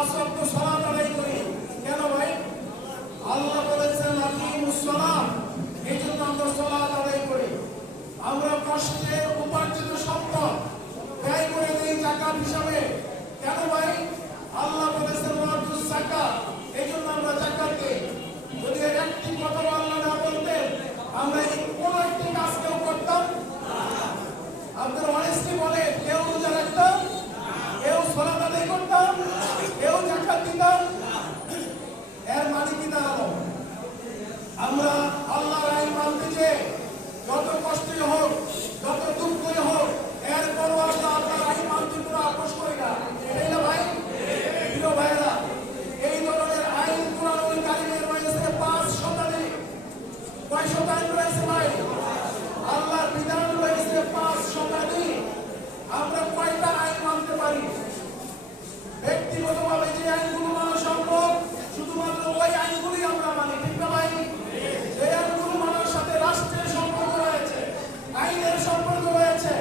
পাঁচ ওয়াক্ত সালাত আদায় করি। কেন ভাই? আল্লাহ বলেছেন আকিমুস সালাত, এই জন্য আমরা সালাত আদায় করি। আমরা কষ্টে উপার্জিত সম্পদ ব্যয় করে দিই যাকাত হিসাবে। কেন ভাই? আল্লাহ বলেছেন ওয়াতুস যাকাত, এই জন্য আমরা যাকাত দিই। যদি এর একটি কথা আল্লাহ না বলতেন, আমরা এই কোন একটি কাজ কেউ করতাম? আপনারা অনেস্টলি বলে, কেউ রোজা রাখতাম, কেউ সালাত আদায় করতাম, কেউ যাকাত দিতাম? এর মানে কি দাঁড়ালো? আমরা আল্লাহর আইন মানতে যে যত কষ্টই হোক, যত দুঃখই হোক, এরপরও আমরা আল্লাহর আইন মানতে কোনো আপোষ করি না। এই না ভাই? প্রিয় ভাইয়েরা, এই ধরনের আইন কুরআনুল কারীমে রয়েছে 5 শতাধিক। কয় শতাধিক রয়েছে ভাই? আল্লাহর বিধান রয়েছে 5 শতাধিক। আমরা কয়টা আইন মানতে পারি? ব্যক্তিগতভাবে যে আইনগুলো মানা সম্ভব, শুধুমাত্র ওই আইনগুলি আমরা মানি, ঠিক না ভাই? এই আইনগুলো মানার সাথে রাষ্ট্রের সম্পর্ক রয়েছে, আইনের সম্পর্ক রয়েছে,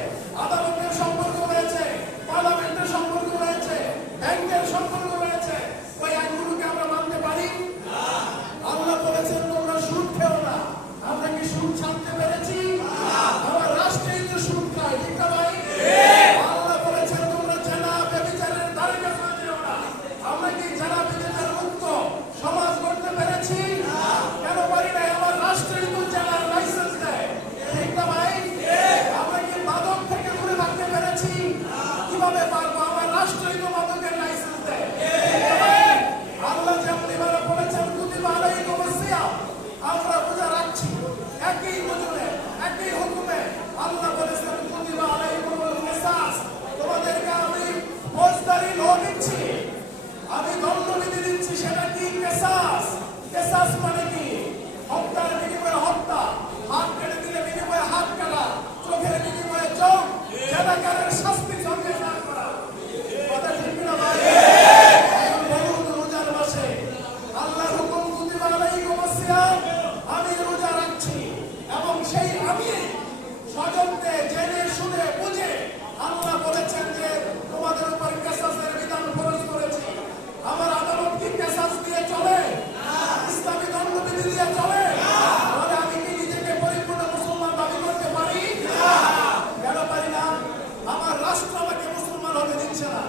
আদালতের সম্পর্ক রয়েছে, পার্লামেন্টের সম্পর্ক রয়েছে, ব্যাংকের সম্পর্ক রয়েছে। ওই আইনগুলোকে আমরা মানতে পারি? আল্লাহ বলেছেন তোমরা সুদ খেও না। আমরা কি সুদ ছাড়তে পেরেছি? আমার রাষ্ট্রেই তো সুদ খায়, ঠিক না ভাই? আল্লাহ বলেছেন তোমরা জেনা ব্যভিচারের ধারে কাছে যেও না। আমরা কি জেনা ব্যভিচার মুক্ত সমাজ করতে পেরেছি? কেন পারি না? আমার রাষ্ট্রেই তো জেনার লাইসেন্স দেয়, ঠিক না ভাই? আমরা কি মাদক থেকে দূরে থাকতে পেরেছি? কিভাবে পারবো? আমার রাষ্ট্রই তো মাদকের লাইসেন্স দেয়। আল্লাহ যেমন এবারে বলেছেন কুতিবা আলাইকুমুস সিয়াম, আমরা রোজা রাখছি একই ওজনে, একই হুকুমে। আল্লাহ বলেছেন কুতিবা আলাইকুমুল কিসাস, তোমাদেরকে আমি ফৌজদারি ল দিচ্ছি, আমি দণ্ডবিধি দিচ্ছি। সেটা কি? কিসাস। কিসাস মানে কি? হত্যার বিনিময়ে হত্যা, হাত কেটে দিলে বিনিময়ে হাত কাটা, চোখের বিনিময়ে চোখ, জেনাকারের শাস্তি সঙ্গে না করা। কথা ঠিক না ভাই? এখন বলুন, রোজার মাসে আল্লাহর হুকুম কুতিবা আলাইকুমুস সিয়াম, আমি রোজা রাখছি, এবং সেই আমি স্বজনকে জেনে শুনে বুঝে আল্লাহ বলেছেন যে তোমাদের উপর কিসাসের বিধান ফরজ করেছি। আমার আদালত কি কিসাস দিয়ে চলে? ইসলামী দণ্ডবিধি দিয়ে চলে? তাহলে আমি কি নিজেকে পরিপূর্ণ মুসলমান দাবি করতে পারি? কেন পারি না? আমার রাষ্ট্র আমাকে মুসলমান হতে দিচ্ছে না।